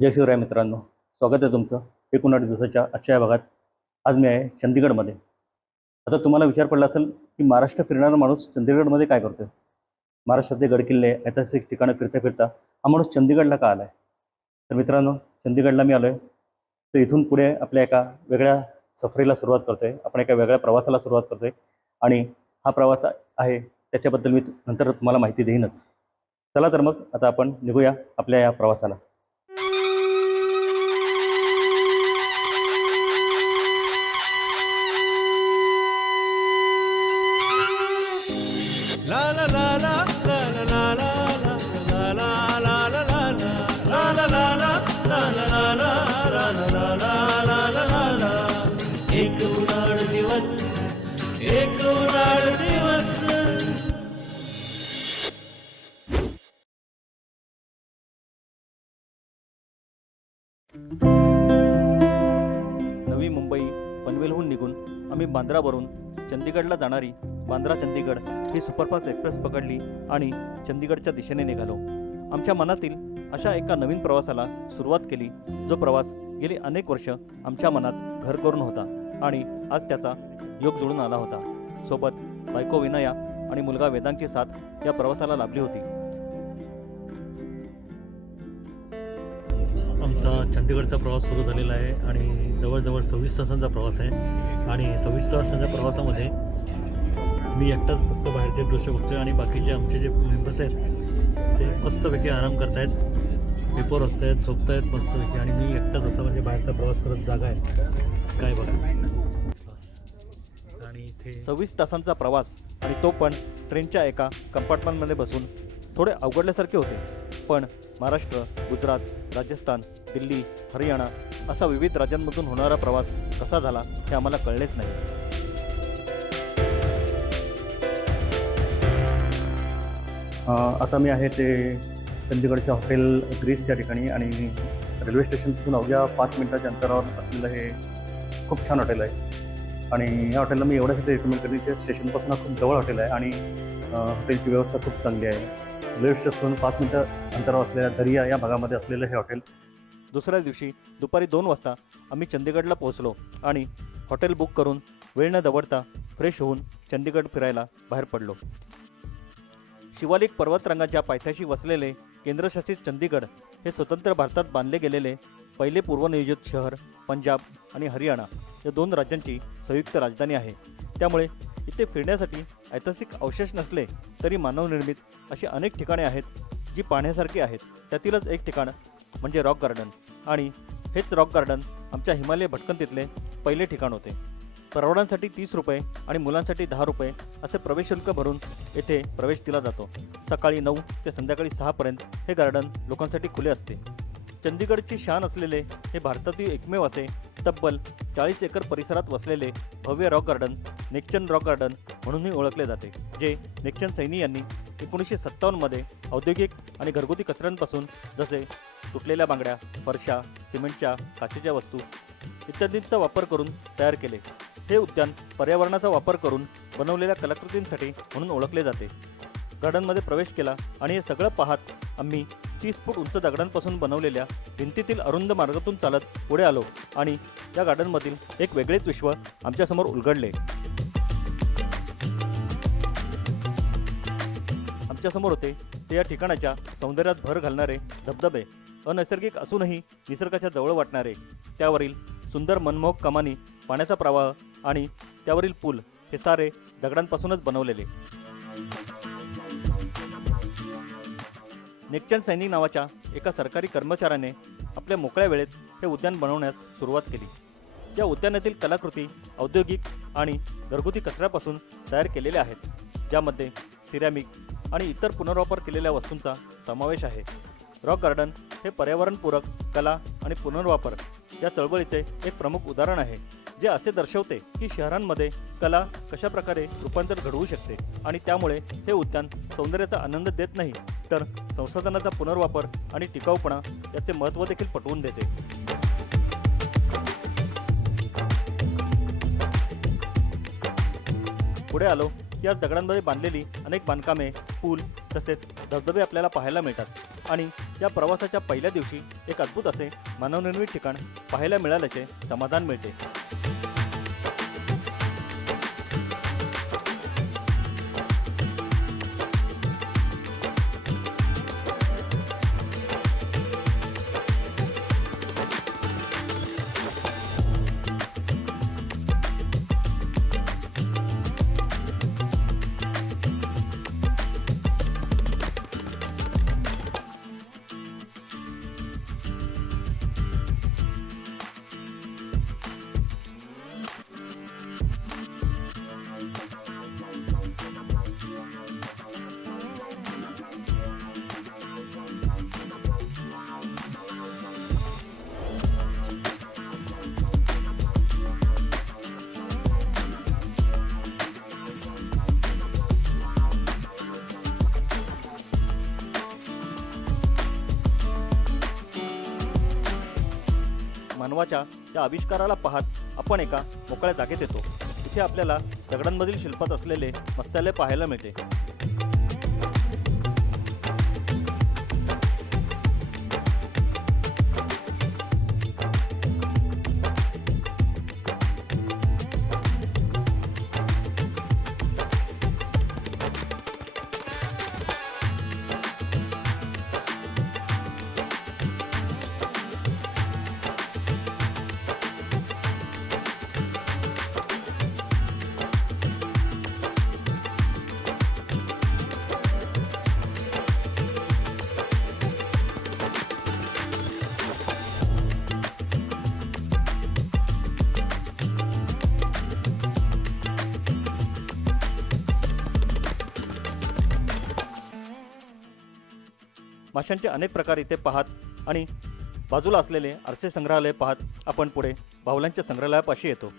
जय शिवराय मित्रांनो स्वागत आहे तुमचं एकूण दिवसाच्या आजच्या या भागात. आज मी आहे चंदीगडमध्ये. आता तुम्हाला विचार पडला असेल की महाराष्ट्र फिरणारा माणूस चंदीगडमध्ये काय करतोय? महाराष्ट्रातले गडकिल्ले ऐतिहासिक ठिकाणं फिरता फिरता हा माणूस चंदीगडला का आला आहे तर मित्रांनो चंदीगडला मी आलो आहे तर इथून पुढे आपल्या एका वेगळ्या सफरीला सुरुवात करतोय. आपण एका वेगळ्या प्रवासाला सुरुवात करतोय. आणि हा प्रवास आहे त्याच्याबद्दल मी नंतर तुम्हाला माहिती देईनच. चला तर मग आता आपण निघूया आपल्या या प्रवासाला. नवी मुंबई पनवेलहून निघून आम्ही बांद्रावरून चंदीगडला जाणारी बांद्रा चंदीगड ही सुपरफास्ट एक्सप्रेस पकडली आणि चंदीगडच्या दिशेने निघालो. आमच्या मनातील अशा एका नवीन प्रवासाला सुरुवात केली जो प्रवास गेली अनेक वर्ष आमच्या मनात घर करून होता आणि आज त्याचा योग जुळून आला होता. सोबत बायको विनया आणि मुलगा वेदांची साथ या प्रवासाला लाभली होती. आमचा चंदीगडचा प्रवास सुरू झालेला आहे आणि जवळजवळ सव्वीस तासांचा प्रवास आहे. आणि सव्वीस तासांच्या प्रवासामध्ये मी एकटाच फक्त बाहेरचे दृश्य बघतोय आणि बाकीचे आमचे जे मेंबर्स आहेत ते मस्तपैकी आराम करतायत पेपर असतायत झोपतायत मस्तपैकी आणि मी एकटाच असं म्हणजे बाहेरचा प्रवास करत जागा आहे. काय बघा. आणि इथे सव्वीस तासांचा प्रवास आणि तो पण ट्रेनच्या एका कंपार्टमेंटमध्ये बसून थोडे अवघडल्यासारखे होते. पण महाराष्ट्र गुजरात राजस्थान दिल्ली हरियाणा असा विविध राज्यांमधून होणारा प्रवास कसा झाला हे आम्हाला कळलेच नाही. आता मी आहे ते चंदीगडच्या हॉटेल ग्रीस या ठिकाणी आणि रेल्वे स्टेशनपासून अवघ्या पाच मिनिटाच्या अंतरावर असलेलं हे खूप छान हॉटेल आहे. आणि या हॉटेलला मी एवढ्यासाठी रेकमेंड करेन की स्टेशनपासून खूप जवळ हॉटेल आहे आणि हॉटेलची व्यवस्था खूप चांगली आहे. रेल्वे पाच मिनटं अंतरावर असलेल्या दरिया या भागामध्ये असलेलं हे हॉटेल. दुसऱ्या दिवशी दुपारी दोन वाजता आम्ही चंदीगडला पोहोचलो आणि हॉटेल बुक करून वेळ न दवडता फ्रेश होऊन चंदीगड फिरायला बाहेर पडलो. शिवालिक पर्वतरांगाच्या पायथ्याशी वसलेले केंद्रशासित चंदीगड हे स्वतंत्र भारतात बांधले गेलेले पहिले पूर्वनियोजित शहर पंजाब आणि हरियाणा या दोन राज्यांची संयुक्त राजधानी आहे. त्यामुळे इथे फिरण्यासाठी ऐतिहासिक अवशेष नसले तरी मानवनिर्मित अशी अनेक ठिकाणे आहेत जी पाहण्यासारखी आहेत. त्यातीलच एक ठिकाण म्हणजे रॉक गार्डन. आणि हेच रॉक गार्डन आमच्या हिमालय भटकंतीतले पहिले ठिकाण होते. प्रौढांसाठी तीस रुपये आणि मुलांसाठी दहा रुपये असे प्रवेश शुल्क भरून येथे प्रवेश दिला जातो. सकाळी नऊ ते संध्याकाळी सहापर्यंत हे गार्डन लोकांसाठी खुले असते. चंदीगडची शान असलेले हे भारतातील एकमेव असे तब्बल चाळीस एकर परिसरात वसलेले भव्य rock garden Nekchand rock garden म्हणूनही ओळखले जाते जे नेक्चन सैनी यांनी एकोणीसशे सत्तावन्नमध्ये औद्योगिक आणि घरगुती कचऱ्यांपासून जसे तुटलेल्या बांगड्या फरशा सिमेंटच्या काचेच्या वस्तू इत्यादींचा वापर करून तयार केले. हे उद्यान पर्यावरणाचा वापर करून बनवलेल्या कलाकृतींसाठी म्हणून ओळखले जाते. गार्डनमध्ये प्रवेश केला आणि हे सगळं पाहत आम्ही तीस फूट उंच दगडांपासून बनवलेल्या भिंतीतील अरुंद मार्गातून चालत पुढे आलो आणि या गार्डनमधील एक वेगळेच विश्व आमच्यासमोर उलगडले. आमच्यासमोर होते ते या ठिकाणाच्या सौंदर्यात भर घालणारे धबधबे अनैसर्गिक असूनही निसर्गाच्या जवळ वाटणारे. त्यावरील सुंदर मनमोहक कमानी पाण्याचा प्रवाह आणि त्यावरील पूल हे सारे दगडांपासूनच बनवलेले. नेकचंद सैनिक नावाच्या एका सरकारी कर्मचाऱ्याने आपल्या मोकळ्या वेळेत हे उद्यान बनवण्यास सुरुवात केली. या उद्यानातील कलाकृती औद्योगिक आणि घरगुती कचऱ्यापासून तयार केलेल्या आहेत ज्यामध्ये सिरॅमिक आणि इतर पुनर्वापर केलेल्या वस्तूंचा समावेश आहे. रॉक गार्डन हे पर्यावरणपूरक कला आणि पुनर्वापर या चळवळीचे एक प्रमुख उदाहरण आहे जे असे दर्शवते की शहरांमध्ये कला कशाप्रकारे रूपांतर घडवू शकते आणि त्यामुळे हे उद्यान सौंदर्याचा आनंद देत नाही तर संसाधनाचा पुनर्वापर आणि टिकाऊपणा याचे महत्त्व देखील पटवून देते. पुढे आलो की या दगडांमध्ये बांधलेली अनेक बांधकामे पूल तसेच धबधबे आपल्याला पाहायला मिळतात. आणि या प्रवासाच्या पहिल्या दिवशी एक अद्भुत असे मानवनिर्मित ठिकाण पाहायला मिळाल्याचे समाधान मिळते. मानवाच्या त्या आविष्काराला पाहत आपण एका मोकळ्या जागेत येतो. इथे आपल्याला दगडांमधील शिल्पात असलेले मत्स्यालय पाहायला मिळते. माशांचे अनेक प्रकार इथे पाहत आणि बाजूला असलेले आरसे संग्रहालय पाहत आपण पुढे बाहुल्यांच्या संग्रहालयापाशी येतो.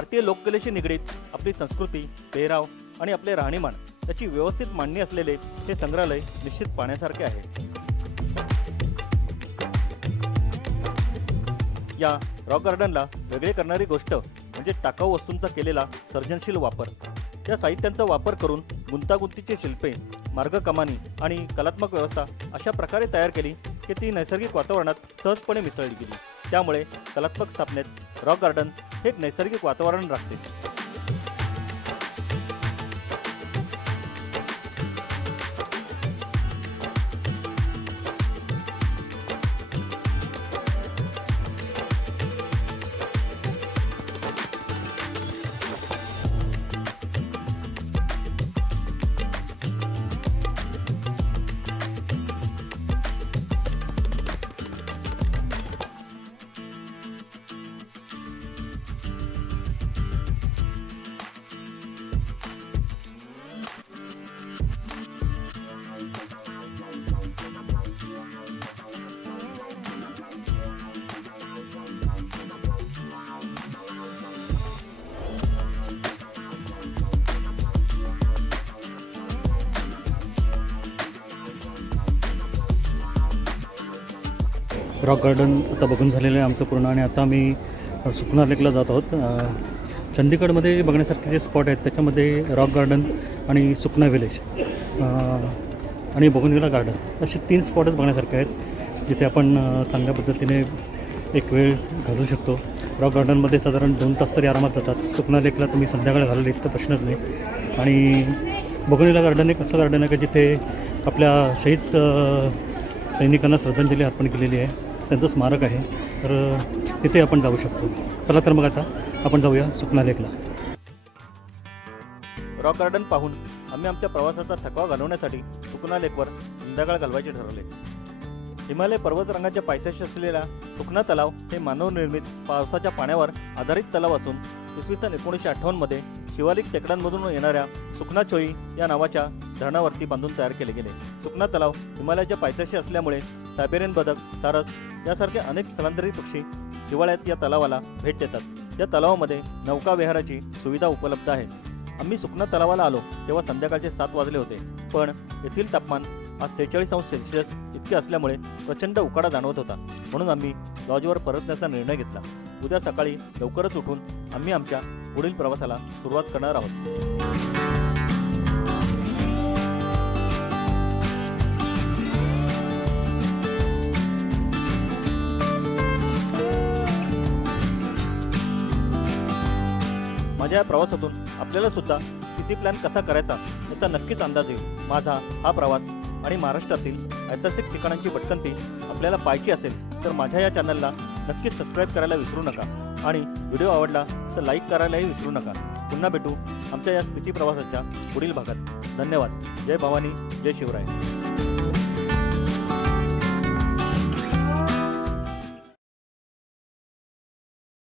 भारतीय लोककलेशी निगडीत आपली संस्कृती पेहराव आणि आपले राहणीमान याची व्यवस्थित मांडणी असलेले हे संग्रहालय निश्चित पाहण्यासारखे आहे. या रॉक गार्डनला वेगळे करणारी गोष्ट म्हणजे टाकाऊ वस्तूंचा केलेला सर्जनशील वापर. या साहित्यांचा वापर करून गुंतागुंतीची शिल्पे मार्गकमानी आणि कलात्मक व्यवस्था अशा प्रकारे तयार केली की ती नैसर्गिक वातावरणात सहजपणे मिसळली गेली. त्यामुळे कलात्मक स्थापनेत रॉक गार्डन हे एक नैसर्गिक वातावरण राखते. रॉक गार्डन आता बघून झालेलं आहे आमचं पूर्ण आणि आता आम्ही सुखना सुकना लेकला जात आहोत. चंदीगडमध्ये बघण्यासारखे जे स्पॉट आहेत त्याच्यामध्ये रॉक गार्डन आणि सुकना विलेज आणि बघूनविला गार्डन असे तीन स्पॉटच बघण्यासारखे आहेत जिथे आपण चांगल्या पद्धतीने एक वेळ घालवू शकतो. रॉक गार्डनमध्ये साधारण दोन तास तरी आरामात जातात. सुकना लेकला तुम्ही संध्याकाळी घालवली तर प्रश्नच नाही. आणि बोगनविला गार्डन एक असं गार्डन आहे का जिथे आपल्या शहीद सैनिकांना श्रद्धांजली अर्पण केलेली आहे. त्यांचं स्मारक आहे. तर तिथे आपण जाऊ शकतो. चला तर मग आता आपण जाऊया सुखना लेकला. रॉक गार्डन पाहून आम्ही आमच्या प्रवासाचा थकवा घालवण्यासाठी सुकना लेकवर संध्याकाळ घालवायचे ठरवले. हिमालय पर्वतरंगाच्या पायथ्याशी असलेला सुकना तलाव हे मानवनिर्मित पावसाच्या पाण्यावर आधारित तलाव असून इसवी सन एकोणीसशे अठ्ठावन्नमध्ये शिवालिक टेकडांमधून येणाऱ्या सुखना चोई या नावाच्या धरणावरती बांधून तयार केले गेले. सुकना तलाव हिमालयाच्या पायथ्याशी असल्यामुळे सायबेरियन बदक सारस यासारखे अनेक स्थलांतरित पक्षी हिवाळ्यात या तलावाला भेट देतात. या तलावामध्ये नौका विहाराची सुविधा उपलब्ध आहे. आम्ही सुकना तलावाला आलो तेव्हा संध्याकाळचे सात वाजले होते. पण येथील तापमान आज सेहेचाळीस अंश सेल्सिअस इतके असल्यामुळे प्रचंड उकाडा जाणवत होता. म्हणून आम्ही लॉजवर परतण्याचा निर्णय घेतला. उद्या सकाळी लवकरच उठून आम्ही आमच्या पुढील प्रवासाला सुरुवात करणार आहोत. माझ्या या प्रवासातून आपल्याला सुद्धा किती प्लॅन कसा करायचा याचा नक्कीच अंदाज येईल. माझा हा प्रवास आणि महाराष्ट्रातील ऐतिहासिक ठिकाणांची भटकंती आपल्याला पाहायची असेल तर माझ्या या चॅनलला नक्कीच सबस्क्राईब करायला विसरू नका. आणि व्हिडिओ आवडला तर लाईक करायलाही विसरू नका. पुन्हा भेटू आमच्या या स्थिती प्रवासाच्या पुढील भागात. धन्यवाद. जय भवानी जय शिवराय.